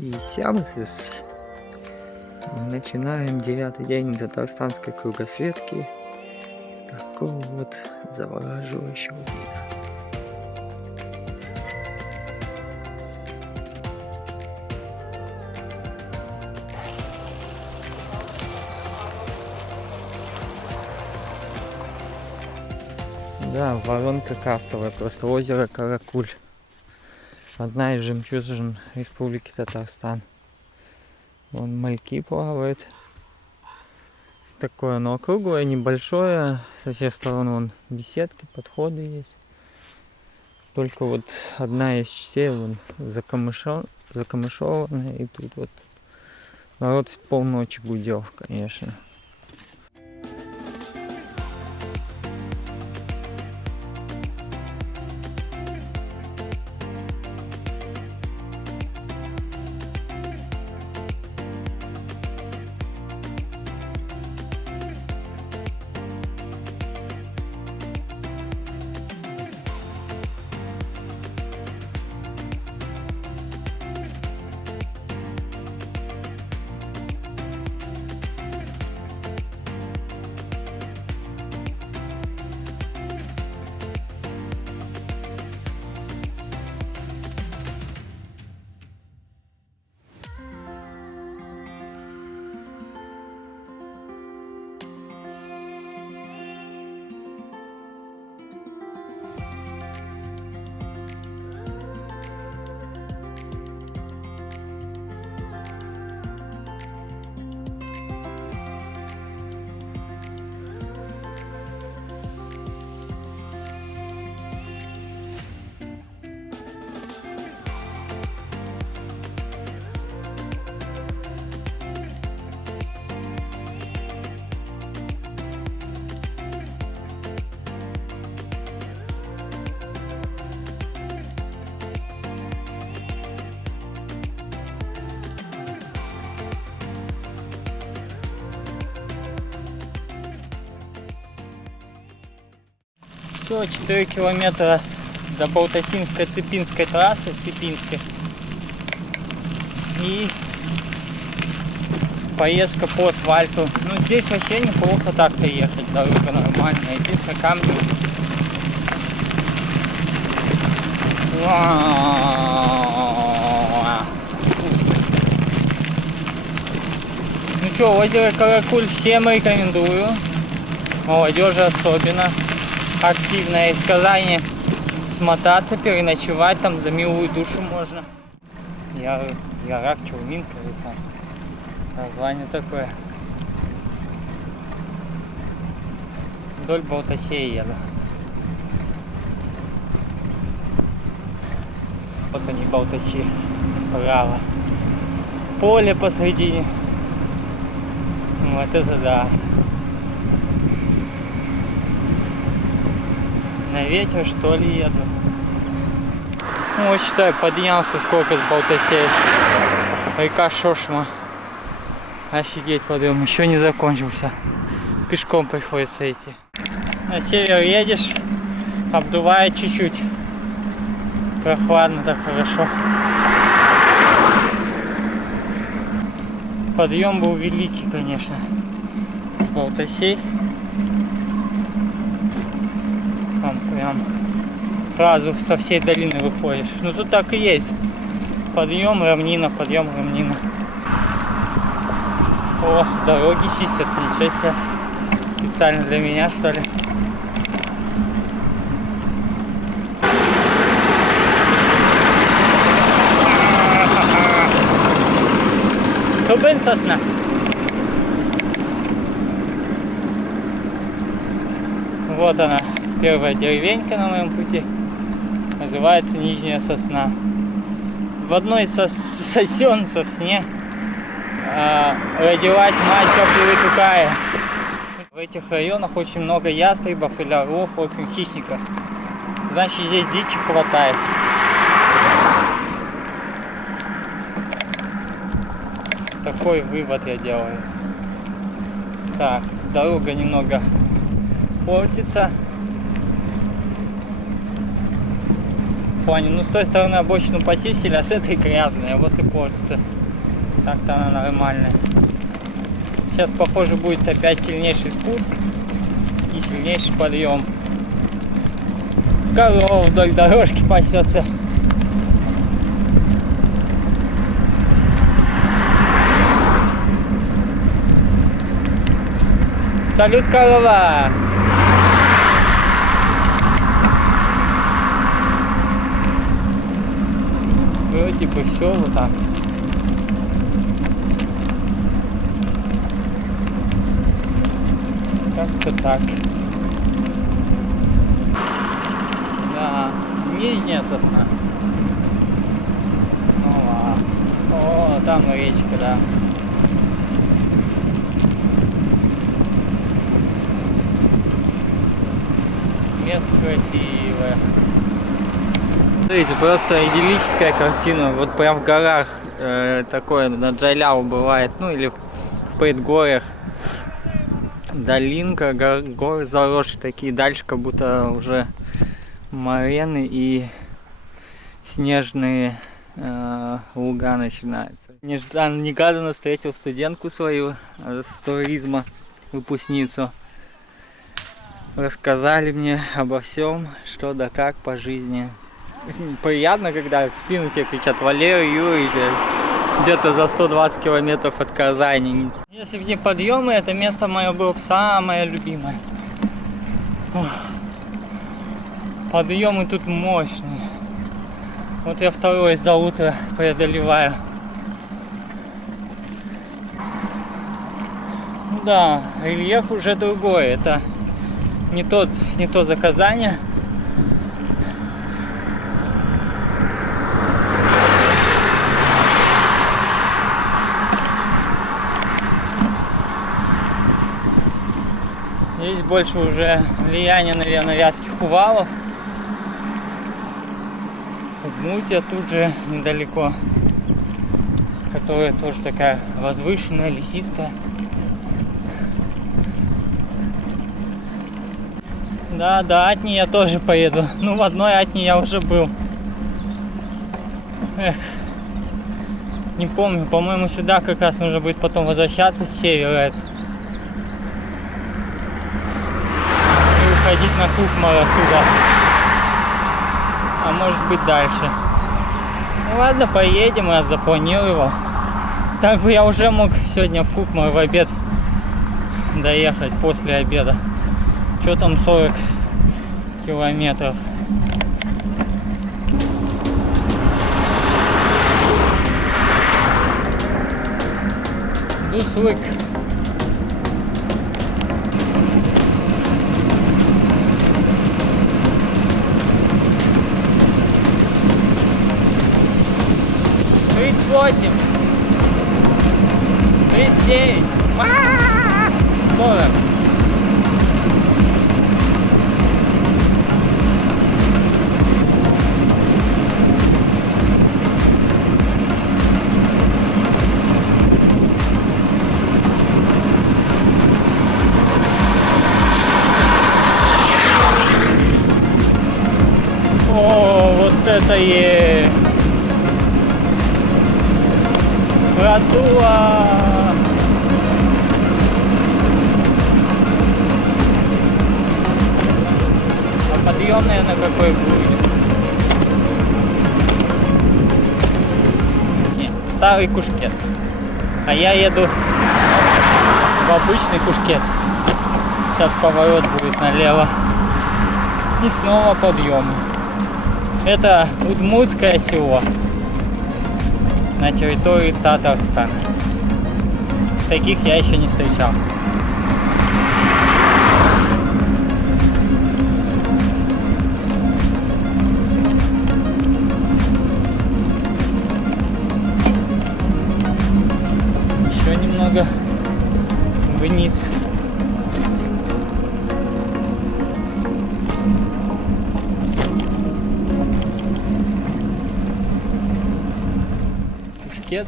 И сеансис. Начинаем 9-й день татарстанской кругосветки с такого вот завораживающего вида. Да, воронка кастовая, просто озеро Каракуль. Одна из жемчужин Республики Татарстан. Вон мальки плавают. Такое оно округлое, небольшое. Со всех сторон вон беседки, подходы есть. Только вот одна из частей вон закамышованная. И тут вот народ в полночи гудел, конечно. Все, 4 километра до Балтасинской-Цепинской трассы, Цепинской. И поездка по асфальту. Ну, здесь вообще неплохо так-то ехать, дорога нормальная. Единственное, камни. Ну что, озеро Каракуль всем рекомендую. Молодежи особенно. Активное из Казани смотаться, переночевать, там за милую душу можно. Ярак, Чурминка, там название такое. Вдоль Балтасеи еду. Вот они, Балтачи, справа. Поле посредине. Вот это да. На ветер, что ли, еду. Ну, вот считай, поднялся сколько с Балтасеи. Река Шошма. Офигеть, подъем еще не закончился. Пешком приходится идти. На север едешь, обдувает чуть-чуть. Прохладно, так хорошо. Подъем был великий, конечно. С Балтасей. Там прям сразу со всей долины выходишь. Ну тут так и есть. Подъем, равнина, подъем, равнина. О, дороги чистят, ничего себе. Специально для меня, что ли. Тубын сосна. Вот она. Первая деревенька на моем пути. Называется Нижняя Сосна. В одной из сосне родилась мать Капли-Тукая. В этих районах очень много ястребов и орлов, очень хищников. Значит, здесь дичи хватает. Такой вывод я делаю. Так, дорога немного портится. плане, ну с той стороны обочину почистили, а с этой грязная, вот и портится. Так-то она нормальная. Сейчас, похоже, будет опять сильнейший спуск и сильнейший подъем. Корова вдоль дорожки пасется. Салют, корова! Вроде бы все вот так. Как-то так. Да, нижняя сосна. Снова. О, там речка, да. Место красивое. Смотрите, просто идиллическая картина. Вот прям в горах такое на Джайляу бывает, ну или в предгорьях. Долинка, горы заросшие такие, дальше как будто уже морены и снежные луга начинаются. Нежданно-негаданно встретил студентку свою с туризма, выпускницу. Рассказали мне обо всем, что да как по жизни. Приятно, когда в спину тебе кричат: Валерий Юрьевич, где-то за 120 километров от Казани. Если в дни подъемы, это место мое было самое любимое. Подъемы тут мощные. Вот я второй за утро преодолеваю. Да, рельеф уже другой. Это не то заказание. Здесь больше уже влияние, наверное, вятских увалов. Удмуртия тут же недалеко, которая тоже такая возвышенная, лесистая. Да, до Атни я тоже поеду. Ну, в одной Атни я уже был. Эх. Не помню, по-моему, сюда как раз нужно будет потом возвращаться с севера. Ходить на Кукмара сюда, а может быть дальше. Ну ладно, поедем, я запланировал. Так бы я уже мог сегодня в Кукмар в обед доехать после обеда. Что там 40 километров. Дуслык. Восемь, 39, 40. О, вот это есть! Братуа! А подъем, наверное, какой будет? Нет, старый Кушкет. А я еду в обычный Кушкет. Сейчас поворот будет налево. И снова подъем. Это удмуртское село на территории Татарстана. Таких я еще не встречал. Еще немного вниз.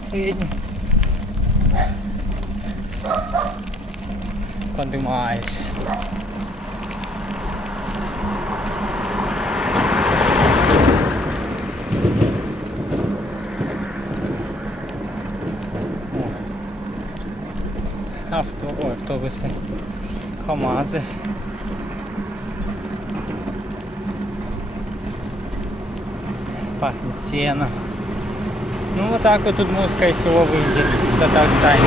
Средний. Поднимаюсь. автобусы, КамАЗы. Пахнет сеном. Ну вот так вот тут Удмуртское село выглядит в Татарстане.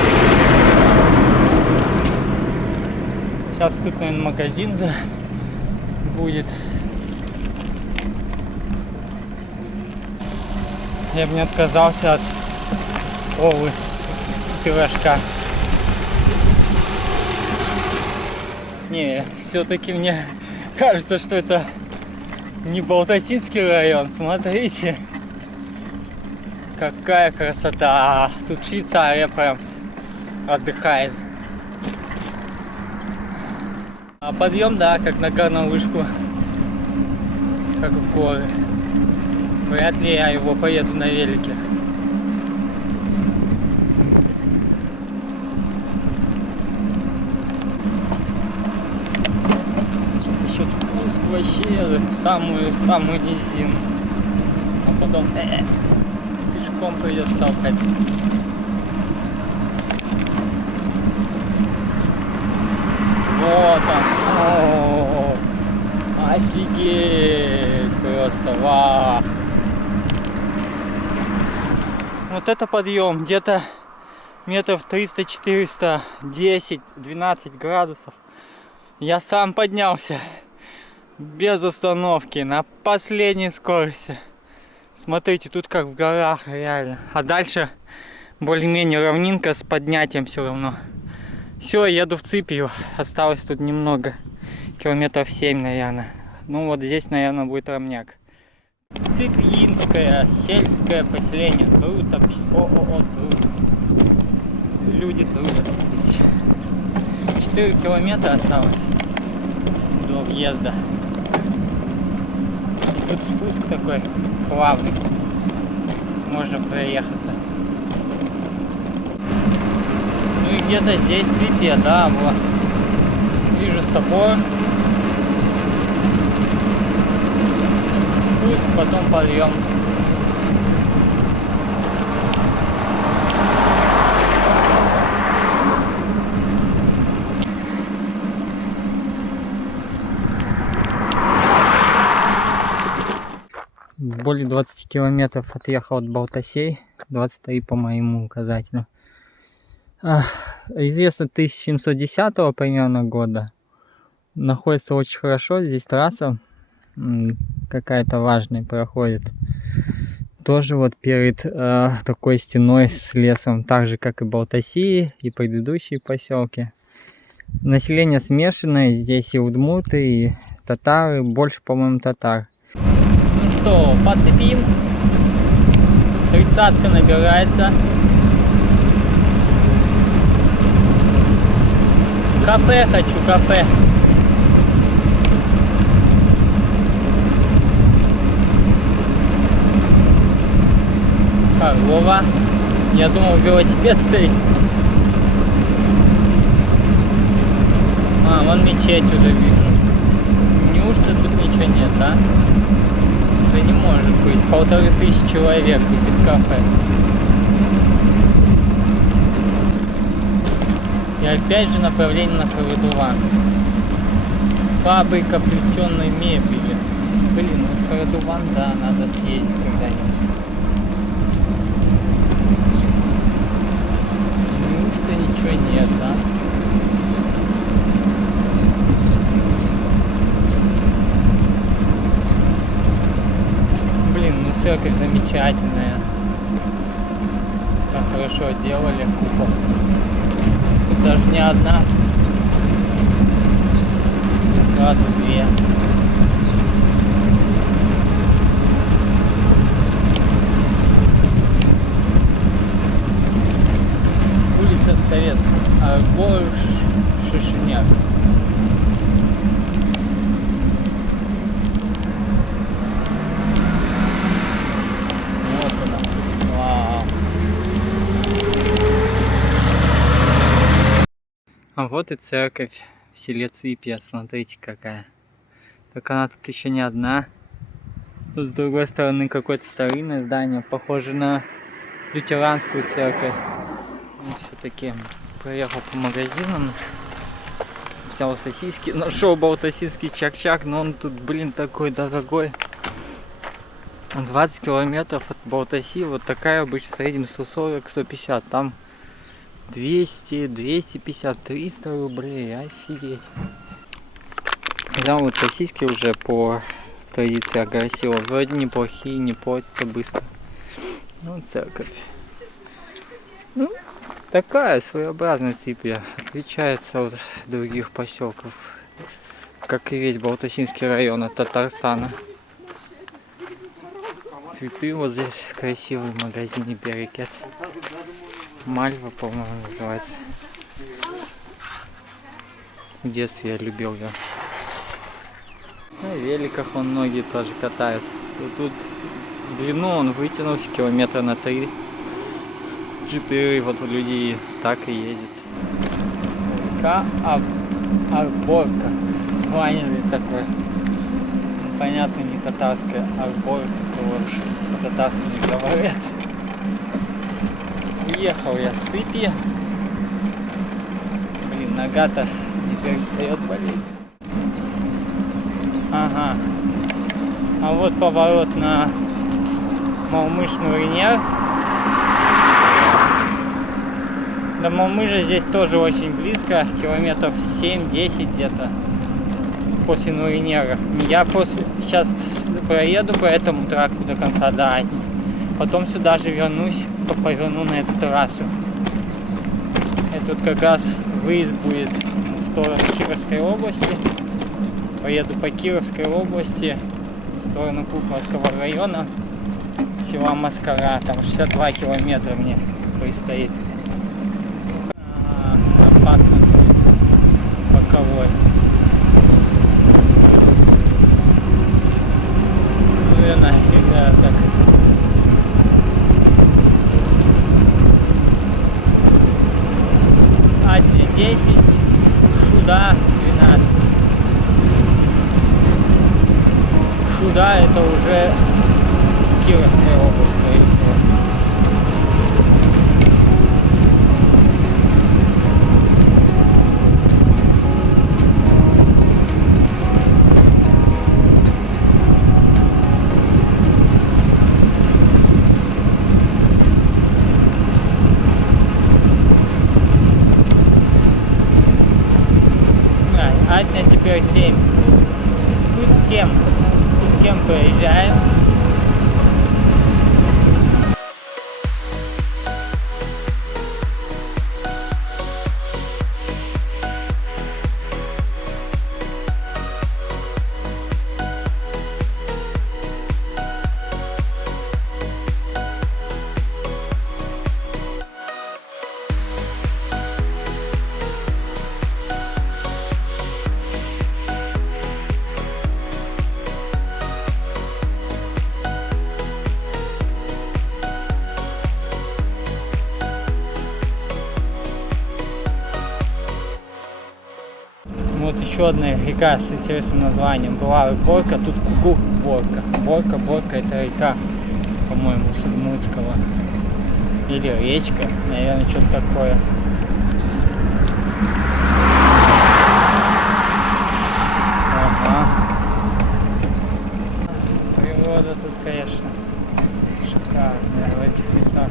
Сейчас тут, наверное, магазин будет. Я бы не отказался от овы пирожка. Не, все-таки мне кажется, что это не Балтасинский район. Смотрите, какая красота. Тут Швейцария прям отдыхает. А подъем, да, как на горнолыжку, как в горы. Вряд ли я его поеду на велике. Еще спуск вообще в самую низину. А потом пешком придется толкать. Вот он. О, офигеть, просто вах. Вот это подъем, где-то метров 300-400, 10-12 градусов. Я сам поднялся без остановки, на последней скорости. Смотрите, тут как в горах реально. А дальше более-менее равнинка с поднятием все равно. Все, еду в Ципию. Осталось тут немного. Километров 7, наверное. Ну вот здесь, наверное, будет равняк. Ципьинское сельское поселение. Круто. О, круто. Люди трудятся здесь. 4 километра осталось до въезда. И тут спуск такой плавный. Можно проехаться. Ну и где-то здесь Ципия, да, вот. Вижу собор. Спуск, потом подъем. Более 20 километров отъехал от Балтасей. 23 по моему указателю. Известно 1710 примерно года. Находится очень хорошо. Здесь трасса какая-то важная проходит. Тоже вот перед такой стеной с лесом. Так же как и Балтасии, и предыдущие поселки. Население смешанное. Здесь и удмурты, и татары. Больше, по-моему, татар. Ну что, подцепим. 30-ка набирается. Кафе хочу, кафе. Корова. Я думал, велосипед стоит. А, вон мечеть уже вижу. Неужто тут ничего нет, а? Да не может быть. 1500 человек и без кафе. И опять же направление на Карадуван. Фабрика плетеной мебели. Блин, вот Карадуван, да, надо съездить когда-нибудь. Неужто ничего нет, а? Блин, ну церковь замечательная. Там хорошо делали купол. Тут даже не одна, а сразу две. Улица Советская, а город Шишиняк. Вот она. Вау. А вот и церковь в селе Ципия, смотрите какая. Только она тут еще не одна. Тут с другой стороны какое-то старинное здание, похоже на лютеранскую церковь. Все такие проехал по магазинам. Взял сосиски. Нашел балтасинский чак-чак, но он тут, блин, такой дорогой. 20 километров от Балтаси. Вот такая обычно в среднем 140-150. Там 200, 250, 300 рублей. Офигеть. Взял вот сосиски уже по традиции Агасила. Вроде неплохие, не портятся быстро. Ну, церковь. Ну, такая своеобразная ципия. Отличается от других поселков. Как и весь Балтасинский район от Татарстана. Цветы вот здесь красивый в магазине Берекет. Мальва, по-моему, называется. В детстве я любил ее. На великах вон многие тоже катают. Тут в длину он вытянулся километра на 3. 4, вот люди так и ездят. Река Арборка. Слайнер такой. Ну, понятно, не татарская. Арбор такого уж по-татарски не говорят. Уехал я с цепи. Блин, нога-то не перестает болеть. Ага. А вот поворот на Малмыж-Муринер. До Малмыжа здесь тоже очень близко, километров 7-10 где-то после Муринера. Я сейчас проеду по этому тракту до конца до Атни. Потом сюда же вернусь, поверну на эту трассу. И тут как раз выезд будет в сторону Кировской области. Поеду по Кировской области в сторону Купровского района, села Маскара. Там 62 километра мне предстоит. Опасно будет боковой. Ну и нафиг, да, так. Атня 10, Шуда 12. Шуда это уже Кировская область, скорее всего. Атня теперь 7. Кускем проезжаем. Вот еще одна река с интересным названием. Была Борка, тут Борка. Борка это река, по-моему, с Удмуртского. Или речка, наверное, что-то такое. Ага. Природа тут, конечно, шикарная в этих местах.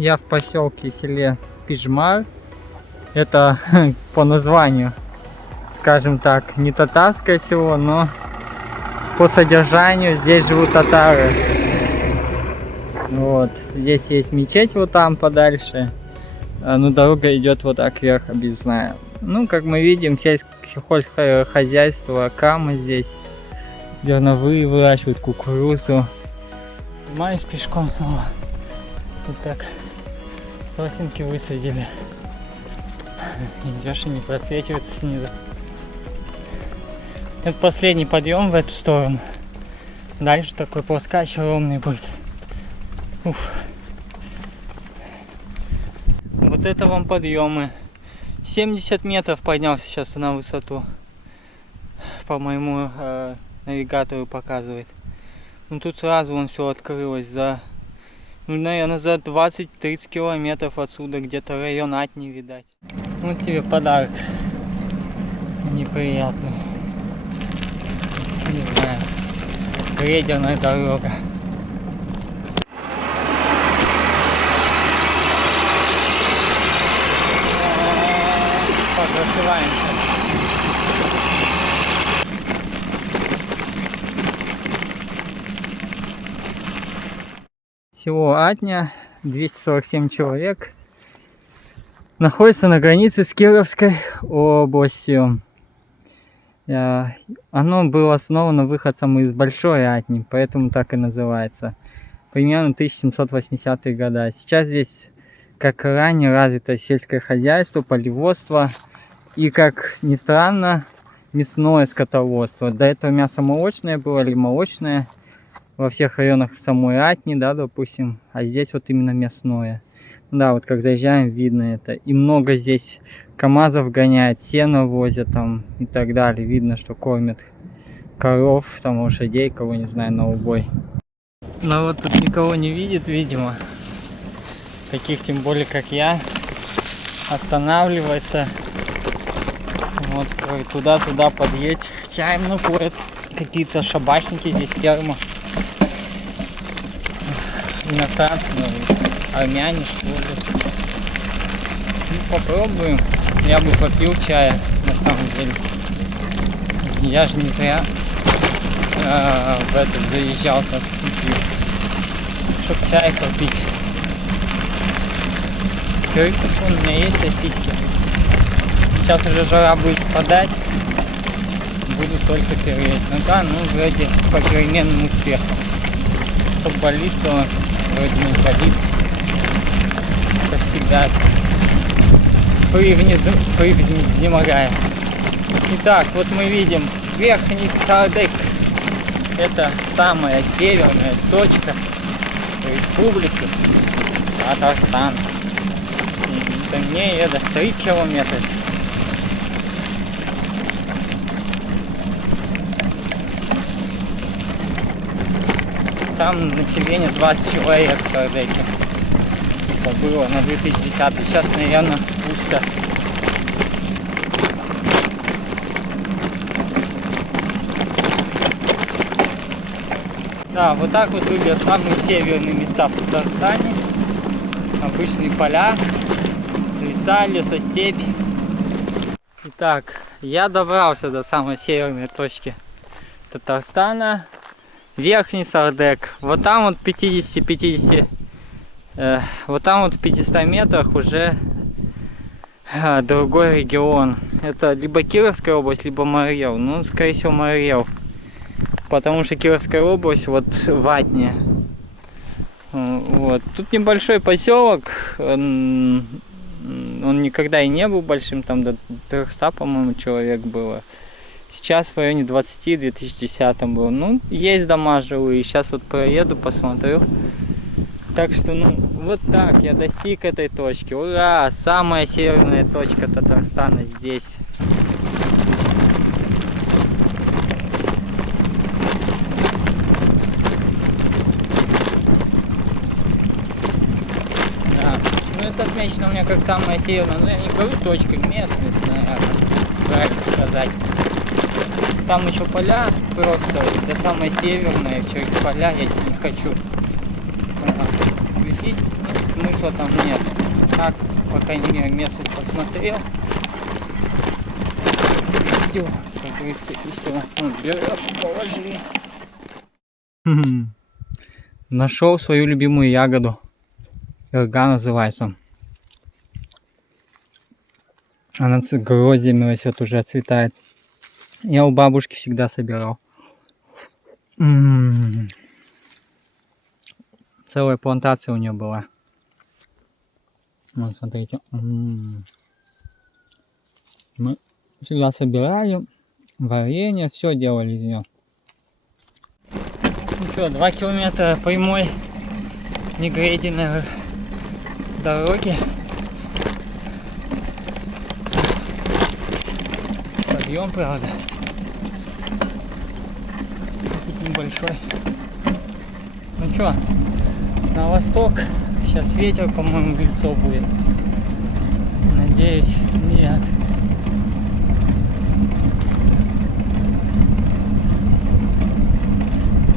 Я в поселке селе Пижмар. Это по названию, скажем так, не татарское село, но по содержанию здесь живут татары. Вот. Здесь есть мечеть вот там подальше. Но дорога идет вот так вверх, объездная. Ну, как мы видим, сельскохозяйство Кама здесь. Зерновые выращивают, кукурузу. Майс пешком снова. Вот так. Сосенки высадили. Идешь и не просвечивается снизу. Это последний подъем в эту сторону. Дальше такой плоскач ровный будет. Уф. Вот это вам подъемы. 70 метров поднялся сейчас на высоту. По моему навигатору показывает. Ну тут сразу вон все открылось за, ну, наверное, за 20-30 километров отсюда, где-то район Атни видать. Вот тебе подарок неприятный. Не знаю. Грейдерная дорога. Покрасиваемся. Село Атня, 247 человек, находится на границе с Кировской областью. Оно было основано выходцем из Большой Атни, поэтому так и называется. Примерно 1780-е годы. Сейчас здесь, как и ранее, развито сельское хозяйство, полеводство и, как ни странно, мясное скотоводство. До этого мясо-молочное было или молочное во всех районах самой Атни, да, допустим, а здесь вот именно мясное. Да, вот как заезжаем, видно это. И много здесь КАМАЗов гоняет, сено возят там и так далее. Видно, что кормят коров, там лошадей, кого не знаю, на убой. Но вот тут никого не видит, видимо. Таких, тем более, как я. Останавливается. Вот туда-туда подъедь. Чаем напоят. Какие-то шабашники здесь, ферма. Иностранцы новые. Армяне, что ли. Ну, попробуем. Я бы попил чая, на самом деле. Я же не зря в этот заезжал-то в Ципью, чтоб чай попить. Перекус у меня есть, сосиски. Сейчас уже жара будет спадать. Буду только переть. Ну да, ну вроде по переменным успехам. Кто болит, то вроде не болит. Как всегда, превзнемогая. Итак, вот мы видим Верхний Сардык. Это самая северная точка республики Татарстан. И до ней это 3 километра. Там население 20 человек в Сардыке. Было на 2010. Сейчас, наверное, пусто. Да, вот так вот выглядят самые северные места в Татарстане. Обычные поля, леса, лесостепь. Итак, я добрался до самой северной точки Татарстана. Верхний Сардык. Вот там вот вот там вот в 500 метрах уже другой регион. Это либо Кировская область, либо Марьев. Ну, скорее всего, Марьев. Потому что Кировская область вот в Атне. Вот. Тут небольшой поселок. Он никогда и не был большим. Там до 300, по-моему, человек было. Сейчас в районе 20 в 2010 был. Ну, есть дома жилые. Сейчас вот проеду, посмотрю. Так что, ну, вот так я достиг этой точки. Ура! Самая северная точка Татарстана здесь. Да. Ну, это отмечено у меня как самая северная. Ну, я не говорю точка, местность, наверное, правильно сказать. Там еще поля просто. Это самая северная. Через поля я не хочу. Ну, смысла там нет. Так, по крайней мере, местность посмотрел. Видео, как говорится, истина. Берет, положили. Нашел свою любимую ягоду. Ирга называется. Она с гроздями вот уже отцветает. Я у бабушки всегда собирал. Целая плантация у нее была. Вот, смотрите. Мы всегда собирали. Варенье, все делали из нее. Ну что, 2 километра прямой негрейденной дороги. Подъем, правда. Тут небольшой. что, на восток. Сейчас ветер, по-моему, в лицо будет. Надеюсь, нет.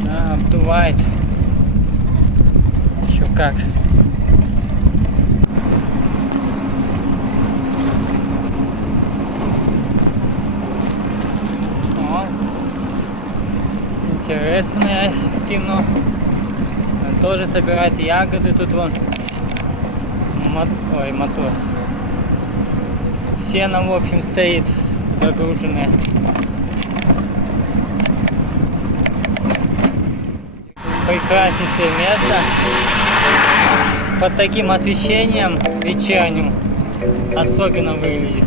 Да, обдувает. Еще как. О, интересное кино. Он тоже собирает ягоды. Тут вон мотор. Сено, в общем, стоит загруженное. Прекраснейшее место. Под таким освещением вечерним особенно выглядит.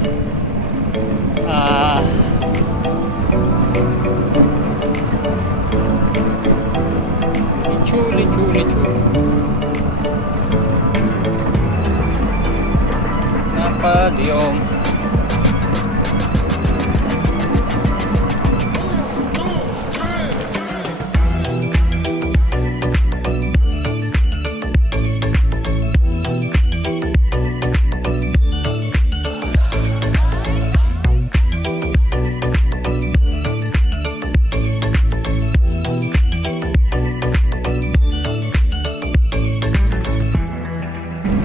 Лечу. На подъем.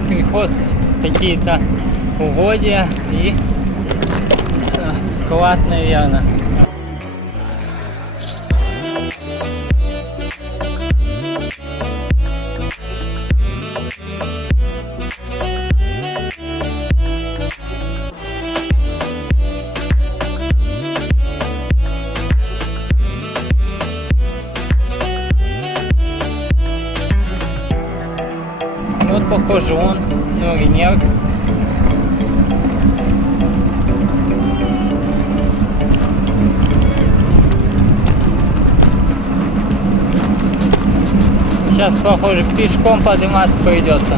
Сельхоз, какие-то угодья и склад, наверное. Вот, похоже, он, но и нет. Сейчас, похоже, пешком подниматься придется.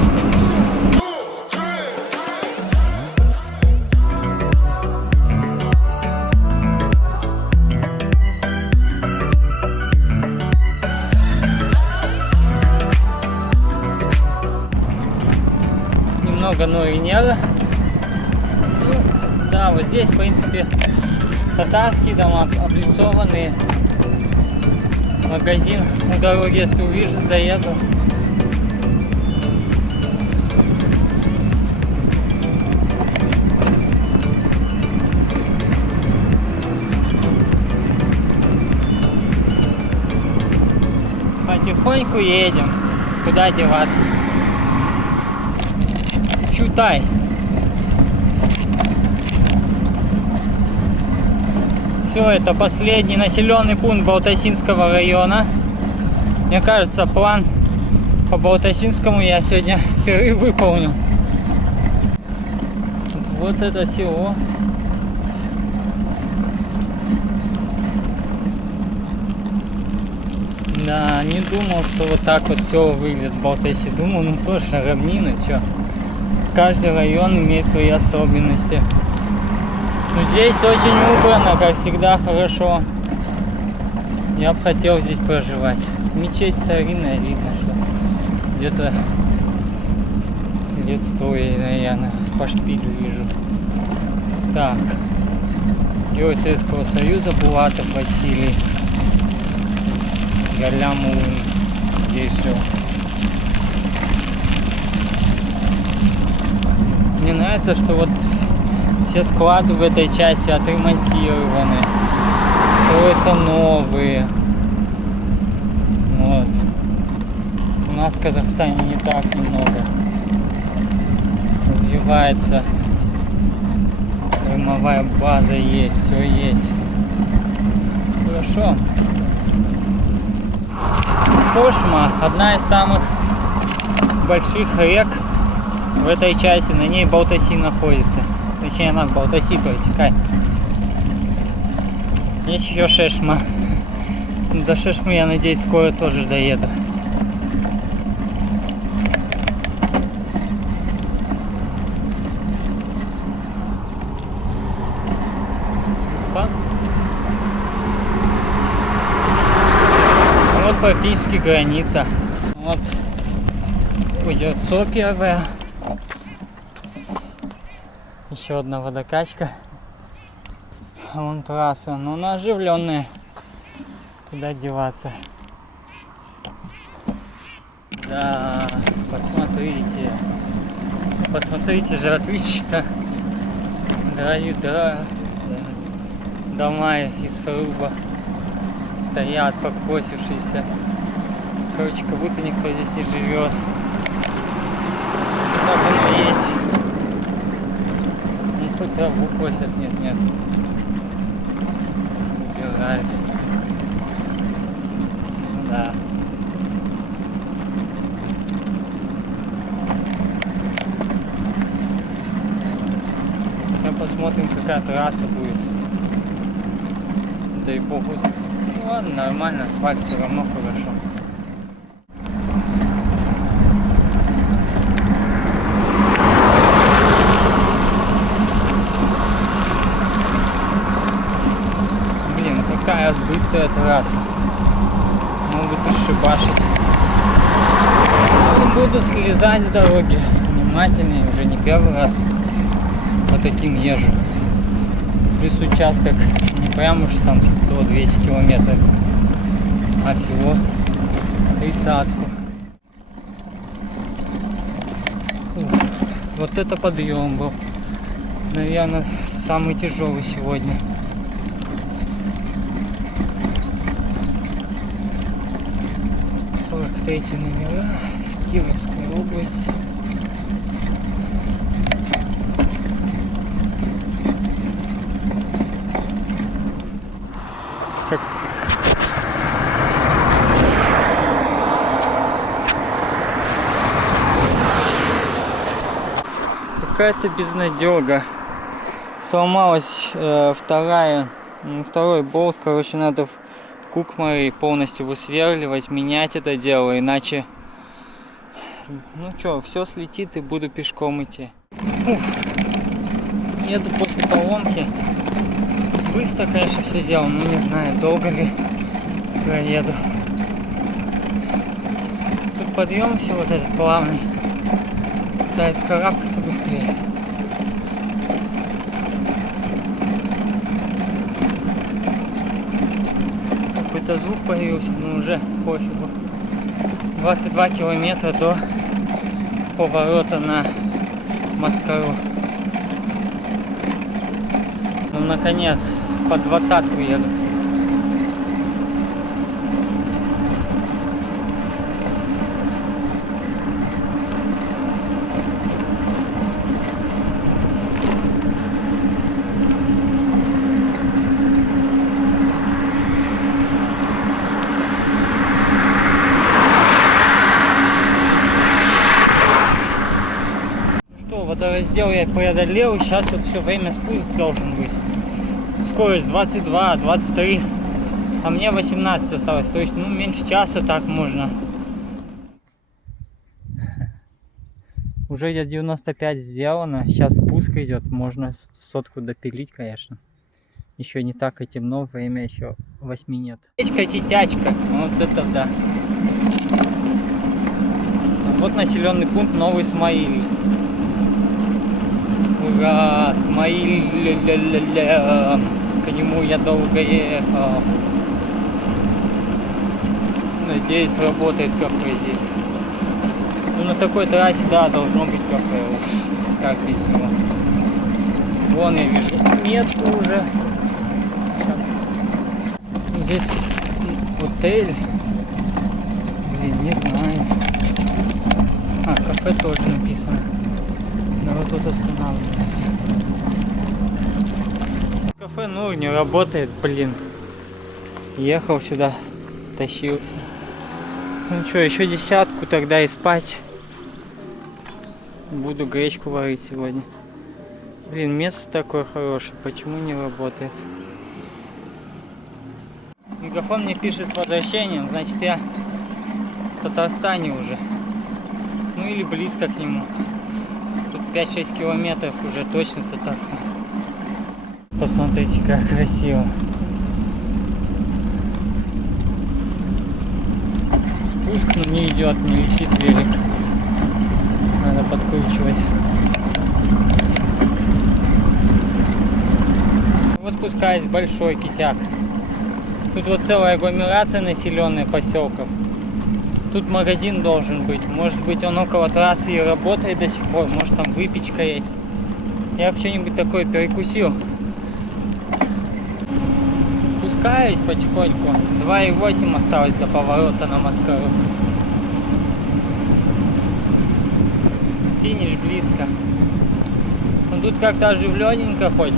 Немного Норинера. Ну, да, вот здесь, в принципе, татарские дома облицованные. Магазин у дороги, если увижу, заеду. Потихоньку едем. Куда деваться? Чутай. Все, это последний населенный пункт Балтасинского района. Мне кажется, план по Балтасинскому я сегодня впервые выполнил. Вот это село. Да, не думал, что вот так вот все выглядит в Балтасе. Думал, ну тоже равнина, что. Каждый район имеет свои особенности. Но здесь очень убрано, как всегда, хорошо. Я бы хотел здесь проживать. Мечеть старинная, видно, что где-то лет 100, наверное, по шпилю вижу. Так. Герой Советского Союза Булатов Василий. Галямун. Здесь все. Мне нравится, что вот все склады в этой части отремонтированы, строятся новые. Вот. У нас в Казахстане не так немного. Развивается. Кормовая база есть, все есть. Хорошо. Кошма — одна из самых больших рек в этой части, на ней Балтаси находится. Точнее, она в Балтаси протекает. Есть еще Шешма. До Шешмы, я надеюсь, скоро тоже доеду. Вот практически граница. Вот озерцо первое. Еще одна водокачка. А вон трасса. Но она оживленная. Куда деваться? Да, посмотрите. Посмотрите, жратвищи-то. Да, дома из сруба стоят, покосившиеся. Короче, как будто никто здесь не живет. Так оно есть. Ну, хоть траву косят, нет. Убирает. Ну да. Посмотрим, какая трасса будет. Дай богу. Ну ладно, нормально, асфальт все равно хорошо. Блин, какая быстрая трасса. Могут ошибашить. Буду слезать с дороги внимательнее, уже не первый раз по таким езжу. Плюс участок не прям уж там 100-200 километров, а всего 30-ку. Вот это подъем был, наверное, самый тяжелый сегодня. Третий номера, Кировская область. Какая-то безнадега. Сломалась второй болт. Короче, надо в Кукмаре полностью высверливать, менять это дело, иначе, ну что, все слетит и буду пешком идти. Еду после поломки. Быстро, конечно, все сделал, но не знаю, долго ли проеду. Тут подъем все вот этот плавный. Пытаюсь карабкаться быстрее. Какой-то звук появился, но уже пофигу. 22 километра до поворота на Маскару. Ну, наконец, под 20-ку еду. Водораздел я преодолел, сейчас вот все время спуск должен быть. Скорость 22, 23, а мне 18 осталось, то есть, ну, меньше часа так можно. Уже я 95 сделано, сейчас спуск идет, можно сотку допилить, конечно. Еще не так и темно, время еще 8 нет. Китячка, вот это да. Вот населенный пункт Новый Смаиль. Ура, Смаиль, ля-ля-ля-ля, к нему я долго ехал. Надеюсь, работает кафе здесь. Ну, на такой трассе, да, должно быть кафе уж, как без него. Вон я вижу метку уже. Здесь отель. Блин, не знаю. А, кафе тоже написано. Но вот тут останавливается. Кафе, ну, не работает, блин. Ехал сюда, тащился. Ну что, еще десятку тогда и спать. Буду гречку варить сегодня. Блин, место такое хорошее, почему не работает? Мегафон мне пишет с возвращением, значит я в Татарстане уже. Ну или близко к нему. Тут 5-6 километров уже точно Татарстан. Посмотрите, как красиво. спуск, но не идет, не висит велик. Надо подкручивать. Вот спускаясь, большой Китяк. Тут вот целая агломерация населенная поселков. Тут магазин должен быть. Может быть, он около трассы и работает до сих пор. Может, там выпечка есть. Я бы что-нибудь такое перекусил. Спускаюсь потихоньку. 2,8 осталось до поворота на Маскару. Финиш близко. Но тут как-то оживленненько хоть.